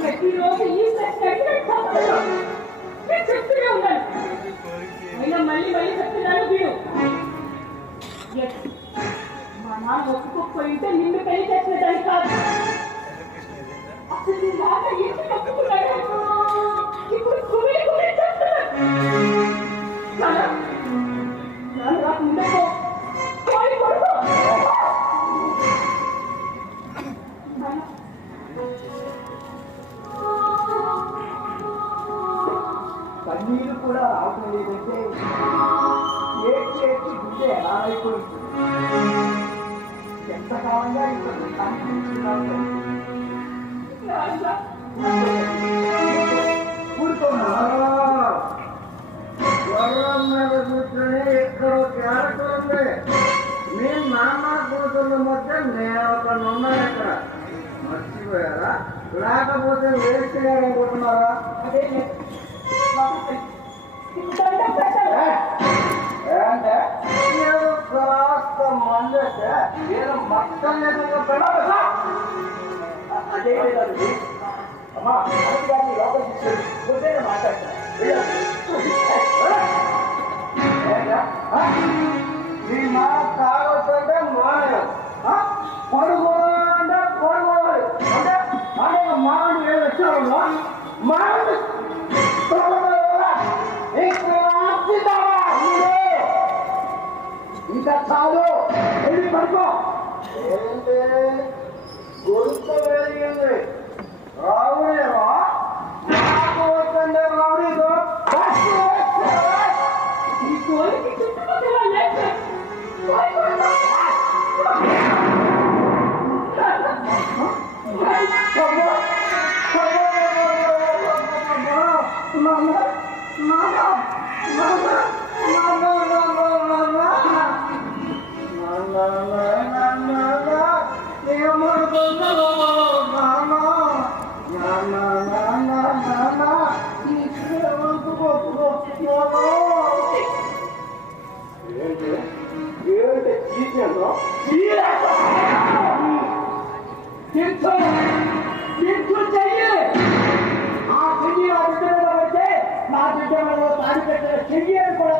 ప్రతిరోజు ఈ చెప్తూనే ఉన్నాను. అయినా మళ్ళీ మళ్ళీ చెప్తున్నాను వీడు. మా నాన్న ఒప్పుకోకపోయింటే నిన్ను పెళ్లి చేసిన దాన్ని కాదు. అసలు నీ నాన్న ఏంటి ఒప్పుకున్నాడు? ఇప్పుడు కుమిలి కుమిలి చెప్తున్నాడు. ఉండకో కన్నీరు కూడా రావటం లేదంటే ఏడ్చి గుండె ఎలా అయిపోయింది. ఎంతకాలంగా ఇక్కడ కనిపించున్నాను. గుర్రం మీద కూర్చొని ఎక్కడో క్యారెక్టర్ ఉంది. మీ నాన్న కూతుర్ల మధ్య నేను ఒకళ్ళు ఉన్నాను ఇక్కడ. మర్చిపోయారా? లేకపోతే వేస్ట్ చేయాలనుకుంటున్నారా? ఏంటే నేను కాస్త మందేస్తే నేను మొత్తం అదే లేదండి. అమ్మా అందుకని లోపల తీసుకెళ్ళి పొద్దున్న మాట్లాడతాను. మీ మాట తాగొద్దంటే మానేయాలి. పడుకోవాలంటే పడుకోవాలి. అంటే అంటే మాడు ఏమి వచ్చావు మాడు ఇంకా చాలు వెళ్ళి పడుకో. ఏంటి గొంతు పెరిగింది? రావుడేమో నాకు వద్దంటే రావుడేదో ఈ కోరిక చుట్టుపక్కల లేచే చెయ్యి నా బిడ్డ మీద పడితే నా బిడ్డ మీద తాడి పెట్టిన చెయ్యి అని కూడా